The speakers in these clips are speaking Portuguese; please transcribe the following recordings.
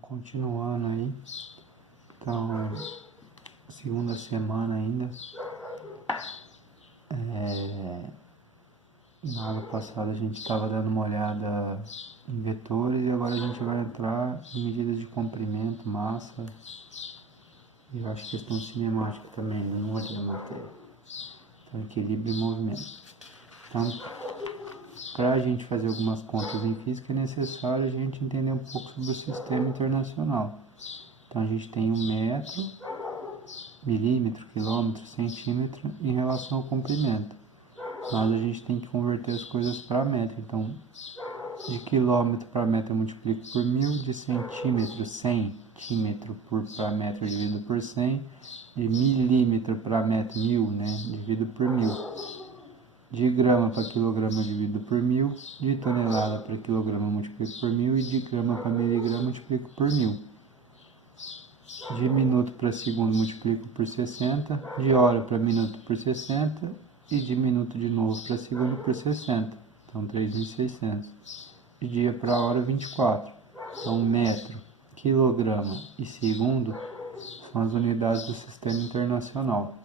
Continuando aí, então, segunda semana ainda. Na aula passada a gente estava dando uma olhada em vetores e agora a gente vai entrar em medidas de comprimento, massa e eu acho questão cinemática também, em outra matéria. Então, equilíbrio e movimento. Então, para a gente fazer algumas contas em física é necessário a gente entender um pouco sobre o sistema internacional. Então a gente tem um metro, milímetro, quilômetro, centímetro em relação ao comprimento. Mas a gente tem que converter as coisas para metro. Então, de quilômetro para metro eu multiplico por 1000, de centímetro, centímetro para metro dividido por 100, de milímetro para metro, 1000, né, dividido por 1000. De grama para quilograma eu divido por 1000, de tonelada para quilograma eu multiplico por 1000 e de grama para miligrama eu multiplico por 1000. De minuto para segundo multiplico por 60, de hora para minuto por 60 e de minuto de novo para segundo por 60, então 3.600. De dia para hora 24, então metro, quilograma e segundo são as unidades do sistema internacional.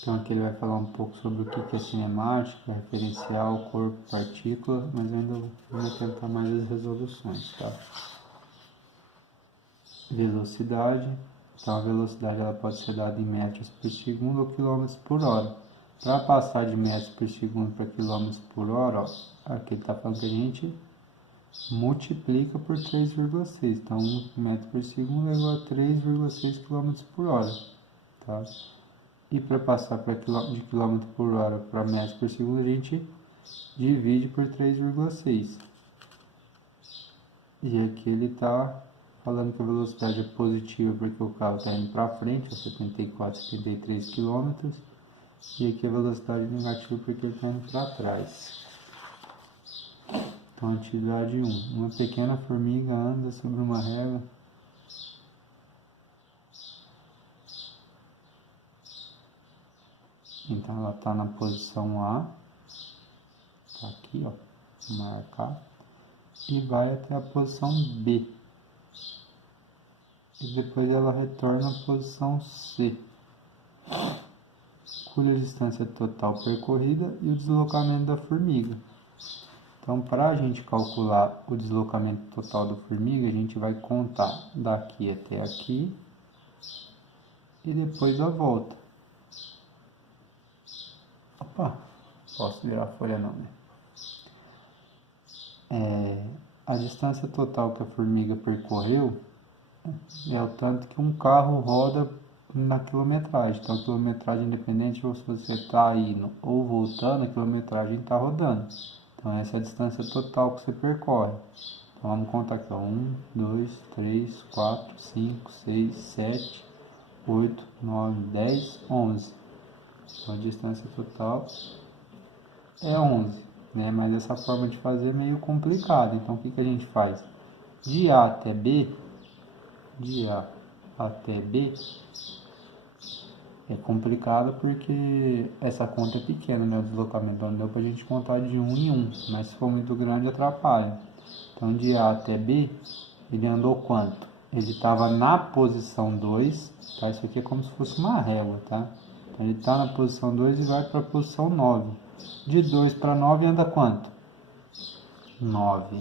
Então aqui ele vai falar um pouco sobre o que é cinemática, referencial, corpo, partícula, mas eu ainda vou tentar mais as resoluções, tá? Velocidade. Então a velocidade ela pode ser dada em metros por segundo ou quilômetros por hora. Para passar de metros por segundo para quilômetros por hora, ó, aqui ele está falando que a gente multiplica por 3,6. Então 1 metro por segundo é igual a 3,6 km por hora, tá? E para passar de quilômetro por hora para metros por segundo, a gente divide por 3,6. E aqui ele está falando que a velocidade é positiva porque o carro está indo para frente, a 74, 73 km. E aqui a velocidade é negativa porque ele está indo para trás. Então, atividade 1. Uma pequena formiga anda sobre uma régua. Então ela está na posição A, está aqui, ó, vou marcar, e vai até a posição B. E depois ela retorna à posição C. Calcule a distância total percorrida e o deslocamento da formiga. Então, para a gente calcular o deslocamento total da formiga, a gente vai contar daqui até aqui e depois a volta. Opa, posso virar a folha não, né? A distância total que a formiga percorreu é o tanto que um carro roda na quilometragem. Então a quilometragem, independente se você está indo ou voltando, a quilometragem está rodando. Então essa é a distância total que você percorre. Então vamos contar aqui, ó. 1, 2, 3, 4, 5, 6, 7, 8, 9, 10, 11. Então a distância total é 11, né? Mas essa forma de fazer é meio complicada. Então o que a gente faz? De A até B, é complicado porque essa conta é pequena, né? O deslocamento não deu pra gente contar de 1 em 1, mas se for muito grande atrapalha. Então de A até B, ele andou quanto? Ele estava na posição 2, tá? Isso aqui é como se fosse uma régua, tá? Então ele está na posição 2 e vai para a posição 9. De 2 para 9 anda quanto? 9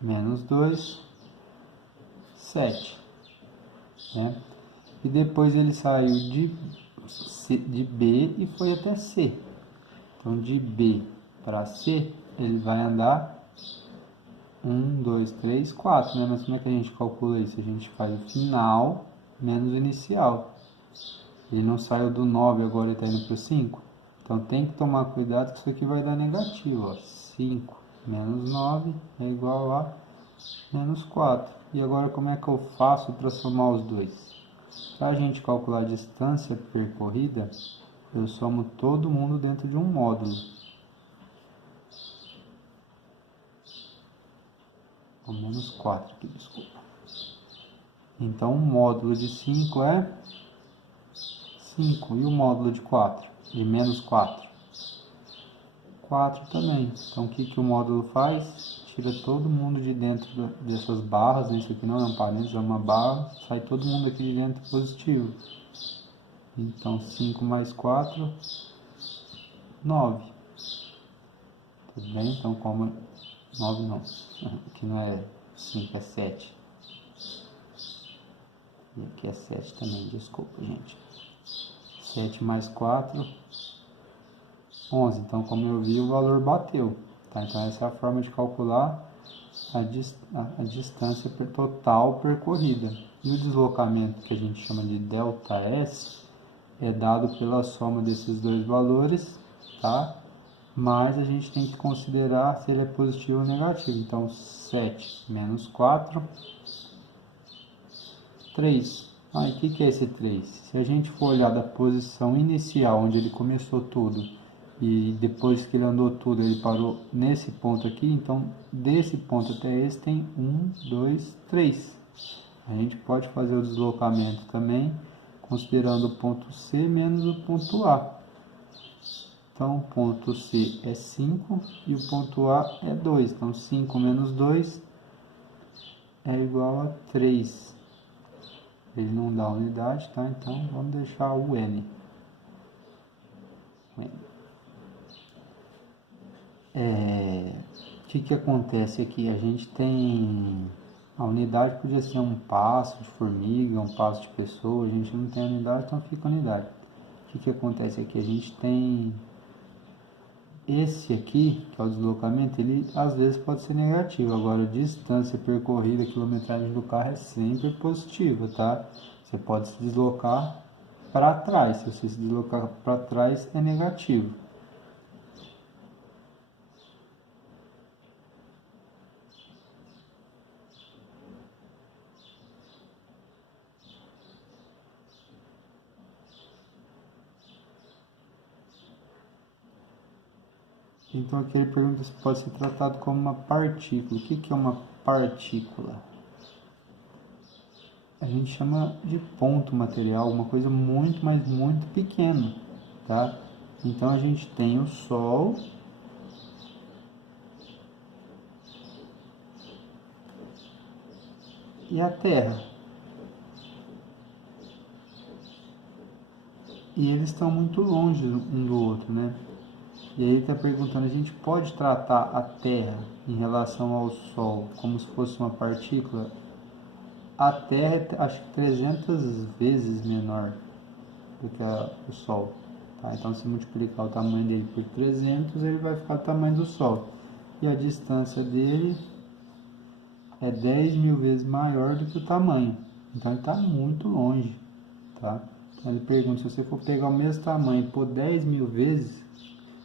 menos 2, 7, né? E depois ele saiu de B e foi até C. Então de B para C ele vai andar 1, 2, 3, 4, né? Mas como é que a gente calcula isso? A gente faz o final menos o inicial. Ele não saiu do 9, agora ele está indo para o 5. Então tem que tomar cuidado que isso aqui vai dar negativo, ó. 5 menos 9 é igual a menos 4. E agora como é que eu faço para somar os dois? Para a gente calcular a distância percorrida, eu somo todo mundo dentro de um módulo. O menos 4 aqui, desculpa. Então o módulo de 5 é 5. E o módulo de 4? De menos 4? 4 também. Então o que o módulo faz? Tira todo mundo de dentro dessas barras, né? Isso aqui não é um parênteses, é uma barra, sai todo mundo aqui de dentro positivo. Então 5 mais 4, 9. Tudo bem? Então como 9 não, aqui não é 5, é 7. E aqui é 7 também, desculpa, gente. 7 mais 4, 11. Então, como eu vi, o valor bateu. Tá? Então, essa é a forma de calcular a distância total percorrida. E o deslocamento, que a gente chama de ΔS, é dado pela soma desses dois valores, tá? Mas a gente tem que considerar se ele é positivo ou negativo. Então, 7 menos 4, 3. Ah, e o que é esse 3? Se a gente for olhar da posição inicial, onde ele começou tudo, e depois que ele andou tudo, ele parou nesse ponto aqui, então desse ponto até esse tem 1, 2, 3. A gente pode fazer o deslocamento também, considerando o ponto C menos o ponto A. Então, o ponto C é 5 e o ponto A é 2. Então, 5 menos 2 é igual a 3. Ele não dá unidade, tá? Então, vamos deixar o N. O que acontece aqui? A gente tem... A unidade podia ser um passo de formiga, um passo de pessoa. A gente não tem unidade, então fica unidade. O que acontece aqui? A gente tem... Esse aqui, que é o deslocamento, ele às vezes pode ser negativo. Agora, a distância percorrida, a quilometragem do carro é sempre positiva, tá? Você pode se deslocar para trás. Se você se deslocar para trás, é negativo. Então aqui ele pergunta se pode ser tratado como uma partícula. O que é uma partícula? A gente chama de ponto material, uma coisa muito, mas muito pequena, tá? Então a gente tem o Sol e a Terra. E eles estão muito longe um do outro, né? E aí ele está perguntando, a gente pode tratar a Terra em relação ao Sol como se fosse uma partícula? A Terra é, acho que 300 vezes menor do que o Sol. Tá? Então, se multiplicar o tamanho dele por 300, ele vai ficar o tamanho do Sol. E a distância dele é 10 mil vezes maior do que o tamanho. Então, ele está muito longe. Tá? Então, ele pergunta, se você for pegar o mesmo tamanho por 10 mil vezes,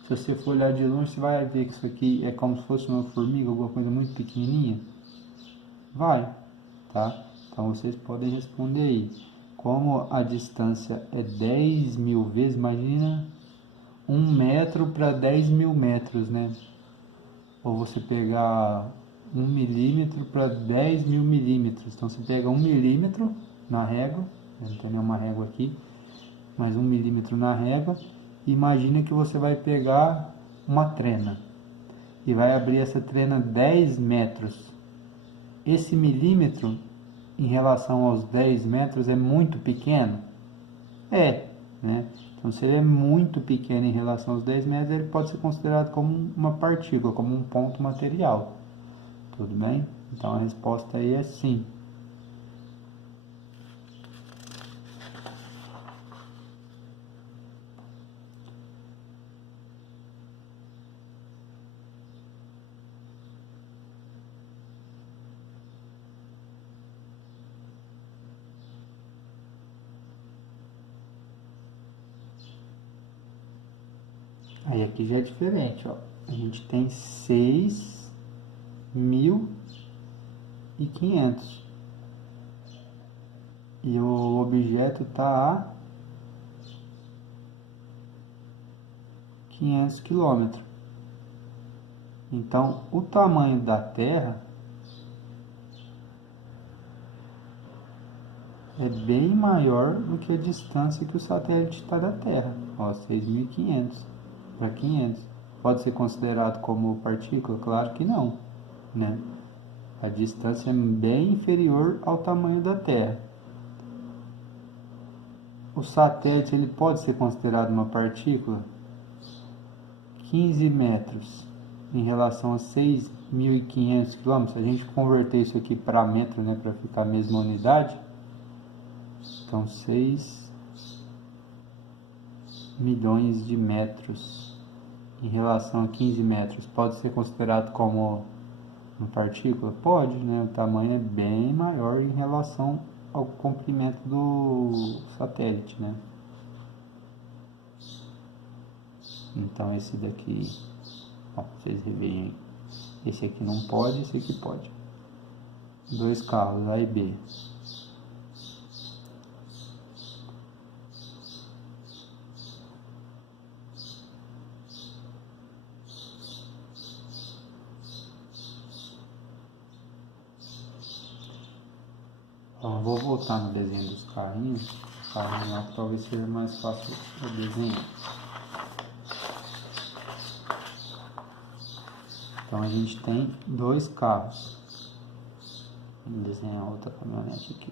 se você for olhar de longe, você vai ver que isso aqui é como se fosse uma formiga, alguma coisa muito pequenininha? Vai, tá? Então, vocês podem responder aí. Como a distância é 10 mil vezes, imagina 1 metro para 10 mil metros, né? Ou você pegar 1 milímetro para 10 mil milímetros. Então, você pega 1 milímetro na régua, não tem nenhuma régua aqui, mas 1 milímetro na régua. Imagina que você vai pegar uma trena e vai abrir essa trena 10 metros. Esse milímetro, em relação aos 10 metros, é muito pequeno? É, né? Então, se ele é muito pequeno em relação aos 10 metros, ele pode ser considerado como uma partícula, como um ponto material. Tudo bem? Então, a resposta aí é sim. Aí aqui já é diferente, ó. A gente tem 6.500 e o objeto está a 500 km. Então, o tamanho da Terra é bem maior do que a distância que o satélite está da Terra. Ó, 6.500 para 500. pode ser considerado como partícula? Claro que não, né? A distância é bem inferior ao tamanho da Terra. O satélite ele pode ser considerado uma partícula? 15 metros em relação a 6.500 km. Se a gente converter isso aqui para metro, né, para ficar a mesma unidade, então 6 milhões de metros em relação a 15 metros, pode ser considerado como uma partícula? Pode, né? O tamanho é bem maior em relação ao comprimento do satélite, né? Então esse daqui, ó, vocês reveem, esse aqui não pode, esse aqui pode. Dois carros, A e B. Ó, vou voltar no desenho dos carrinhos. O carrinho lá talvez seja mais fácil de desenhar. Então a gente tem dois carros. Vamos desenhar outra caminhonete aqui.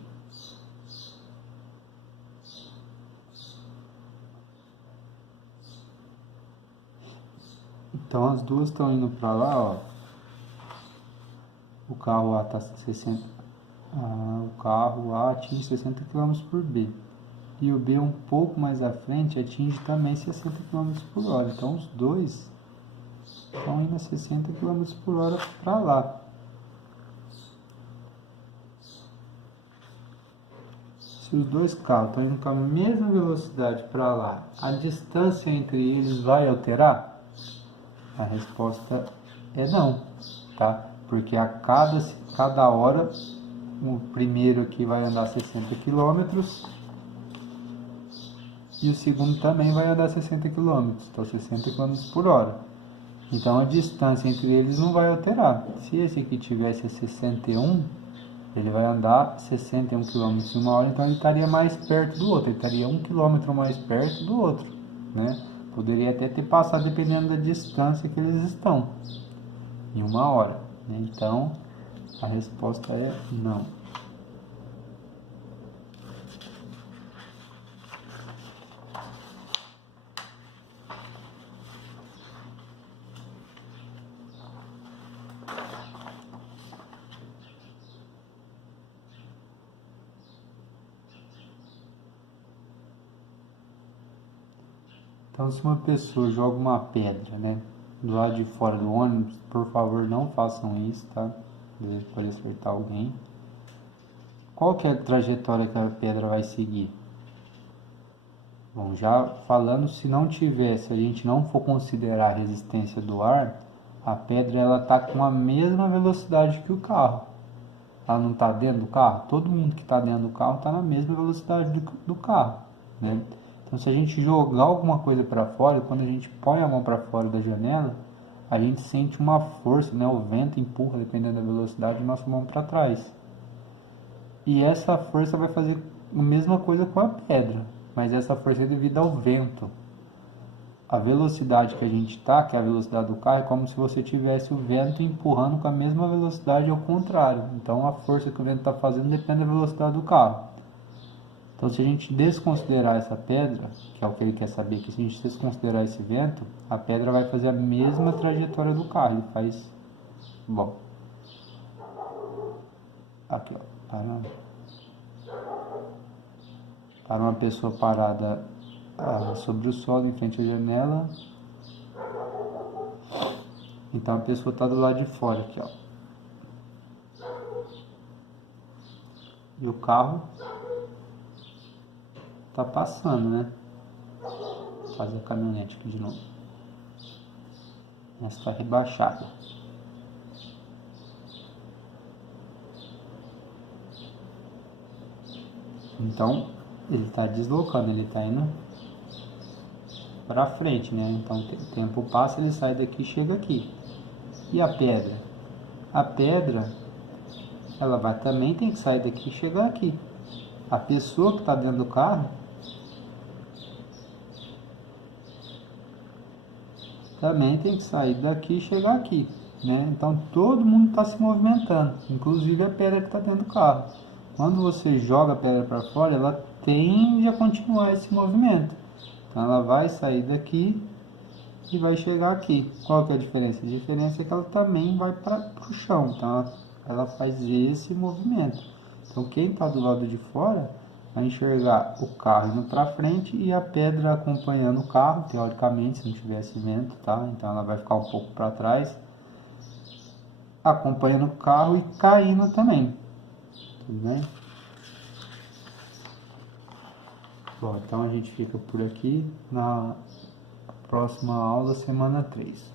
Então as duas estão indo para lá, ó. O carro A tá 60, o carro A atinge 60 km por B. E o B um pouco mais à frente atinge também 60 km por hora. Então os dois estão indo a 60 km por hora para lá. Se os dois carros estão indo com a mesma velocidade para lá, a distância entre eles vai alterar? A resposta é não, tá? Porque a cada hora, o primeiro aqui vai andar 60 km e o segundo também vai andar 60 km, então 60 km por hora. Então a distância entre eles não vai alterar. Se esse aqui tivesse a 61, ele vai andar 61 km em uma hora, então ele estaria mais perto do outro, ele estaria 1 km mais perto do outro, né? Poderia até ter passado dependendo da distância que eles estão, em uma hora, né? Então a resposta é não. Então, se uma pessoa joga uma pedra, né, do lado de fora do ônibus, por favor, não façam isso, tá? Às vezes pode acertar alguém. Qual que é a trajetória que a pedra vai seguir? Bom, já falando, se não tiver, se a gente não for considerar a resistência do ar, a pedra ela tá com a mesma velocidade que o carro. Ela não está dentro do carro? Todo mundo que está dentro do carro está na mesma velocidade do carro, né? Então, se a gente jogar alguma coisa para fora, quando a gente põe a mão para fora da janela, a gente sente uma força, né? O vento empurra, dependendo da velocidade, a nossa mão para trás. E essa força vai fazer a mesma coisa com a pedra, mas essa força é devido ao vento. A velocidade que a gente está, que é a velocidade do carro, é como se você tivesse o vento empurrando com a mesma velocidade ao contrário. Então, a força que o vento está fazendo depende da velocidade do carro. Então, se a gente desconsiderar essa pedra, que é o que ele quer saber, que se a gente desconsiderar esse vento, a pedra vai fazer a mesma trajetória do carro. Ele faz, bom, aqui, ó, para uma pessoa parada sobre o solo em frente à janela. Então a pessoa está do lado de fora aqui, ó. E o carro tá passando, né? Vou fazer a caminhonete aqui de novo. Essa está rebaixada. Então ele está deslocando, ele está indo para frente, né? Então o tempo passa, ele sai daqui e chega aqui. E a pedra? A pedra, ela vai também tem que sair daqui e chegar aqui. A pessoa que está dentro do carro, também tem que sair daqui e chegar aqui, né? Então todo mundo está se movimentando, inclusive a pedra que está dentro do carro. Quando você joga a pedra para fora, ela tende a continuar esse movimento. Então ela vai sair daqui e vai chegar aqui. Qual que é a diferença? A diferença é que ela também vai para o chão, então ela faz esse movimento. Então quem está do lado de fora vai enxergar o carro indo para frente e a pedra acompanhando o carro, teoricamente, se não tivesse vento, tá? Então ela vai ficar um pouco para trás, acompanhando o carro e caindo também. Tudo bem? Bom, então a gente fica por aqui. Na próxima aula, semana 3.